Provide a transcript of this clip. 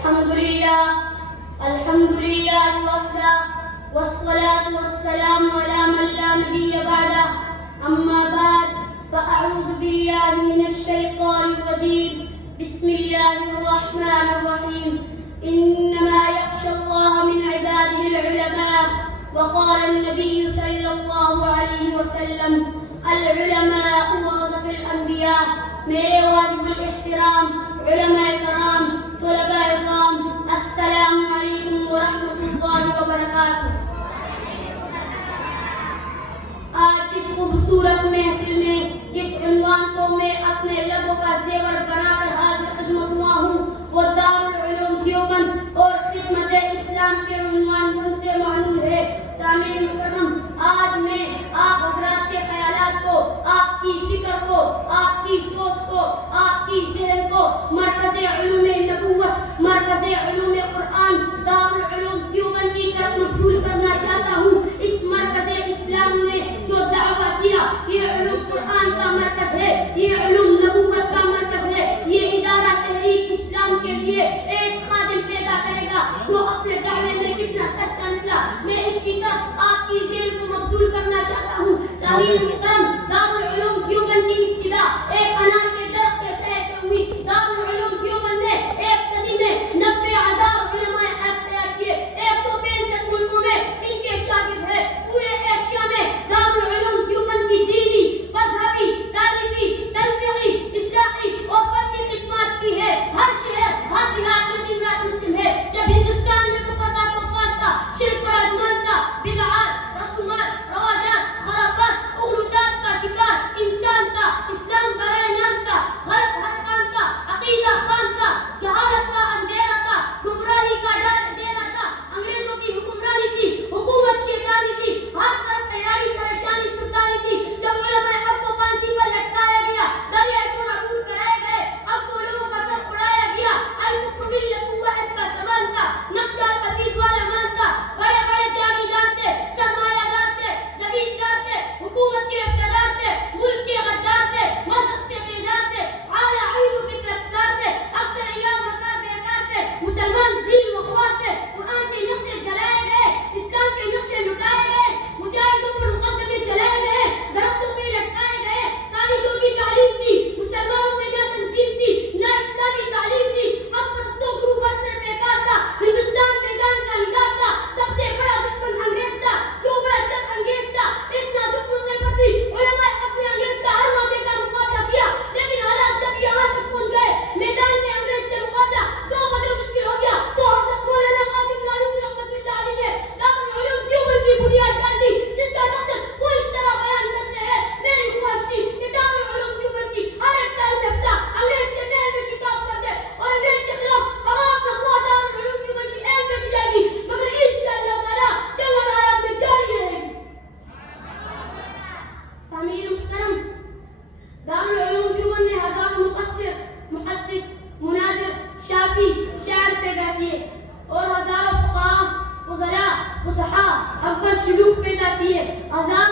الحمد لله وحده والصلاة والسلام على من لا نبي بعده أما بعد فأعوذ بالله من الشيطان الرجيم بسم الله الرحمن الرحيم إنما يخشى الله من عباده العلماء وقال النبي صلى الله عليه وسلم العلماء ورثة الأنبياء میرے واجب الاحترام علماء کرام طلباء عظام السلام علیکم ورحمۃ اللہ وبرکاتہ۔ آج اس خوبصورت محفل میں جس عنوان کو میں اپنے لبوں کا زیور بنا کر حاضر خدمت ہوا ہوں وہ دارالعلوم دیوبند اور خدمت اسلام کے عنوان سے معلوم ہے۔ سامعین مکرم، آج میں آپ حضرات کے خیالات کو، آپ کی فکر کو، آپ کی سوچ کو، آپ کی ذہن کو مرکز علوم نبوت، مرکز علوم قرآن دارالعلوم دیوبند کی طرف مبذول کرنا چاہتا ہوں۔ اس مرکز اسلام نے جو دعویٰ کیا یہ علوم قرآن کا مرکز ہے، یہ علوم نبوت کا مرکز ہے، یہ ادارہ تحریک اسلام کے لیے ایک خادم پیدا کرے گا جو اپنے دعوے میں کتنا سچا نکلا، میں اس کی طرف آپ کی ذہن کو مبذول کرنا چاہتا ہوں۔ سامعین محترم، دارالعلوم دیوبند کی ابتدا ایک انار کے درخت کے سائے سے ہوئی۔ دارالعلوم دیوبند نے ایک صدی میں 90,000 علماء حق تیار کیے، 165 ملکوں میں ان کے شاگرد ہیں۔ پورے ایشیا میں دارالعلوم دیوبند کی دینی، مذہبی، تعلیمی، تنظیمی، اصلاحی اور فنی خدمات کی ہے۔ ہر شہر، ہر دیہات میں دن رات مسلم ہے۔ جب ہندوستان میں تفرقہ طوفان تھا، شرک اور ادمان تھا، بدعات، رسومات، رواجات، خرافات، اغلوطات کا شکار انسان تھا، اسلام برائے نام تھا، غلط حرکات کا عقیدہ خام تھا، جہالت کا اندھیرا تھا، گمراہی کا ڈیرا تھا، انگریزوں کی حکمرانی تھی، حکومت شیطانی تھی، ہر طرف حیرانی پریشانی سلطانی تھی۔ جب علماء حق کو پھانسی پر لٹکایا گیا، دریائے شورا دور کرائے گئے، اب تو علماء کا سر اڑایا گیا۔ الکفر ملت واحد کا سامان تھا، نقشہ العزیز والا مان تھا، بڑے بڑے جاگیردار تھے، سرمایہ دار تھے، زمیندار تھے، حکومت کے اقتدار تھے، ملک کے غدار تھے، مذہب سے بیزار تھے، اعلیٰ علم کی طرفدار تھے، اکثر ایام مکار بیکار تھے، مسلمان ذیل و خوار تھے۔ قرآن کے نقشے جلائے گئے، اسلام کے نقشے لٹائے گئے، مجاہدوں پر مقدمے چلائے گئے، درختوں پہ لٹکائے گئے۔ کالجوں کی تعلیم تھی، مسلمانوں میں نہ تنظیم تھی، نہ اسلامی تعلیم تھی، حق پرستوں گرو پر سے بیکار تھا۔ ہندوستان میدان کا نگار تھا، سب سے بڑا دشمن انگریز تھا، جو بڑا شر انگیز تھا۔ اس نازک موقع پر بھی علماء اپنے انگریز کا ہر واقعے کا مقابلہ کیا، لیکن حالات جب یہاں تک پہنچ گئے میدان میں انگریز سے مقابلہ دو بدل مشکل ہو گیا، تو حضرت مولانا قاسم نانوتوی رحمۃ اللہ علیہ نے دارالعلوم دیوبند کی بنیاد ڈال دی، جس کا مقصد وہ اس طرح بیان کرتے ہیں۔ میری خواہش تھی کہ دارالعلوم دیوبند کی ہر ایک طالب یافتہ انگریز کے محل میں شکایت کر دے اور انگریز کے خلاف بغاوت رکھوا دارالعلوم دیوبند کی اہم رکھی جائے گی، مگر انشاءاللہ تعالیٰ جنگ اور حیات میں جاری رہے گی۔ سامعین محترم، دارالعلوم دیوبند نے ہزاروں مفسر، محدث، مناظر، شافی، شاعر پیدا کیے اور ہزاروں فقہاء، فضلاء، فصحاء، اکبر شیوخ پیدا کیے۔ ہزار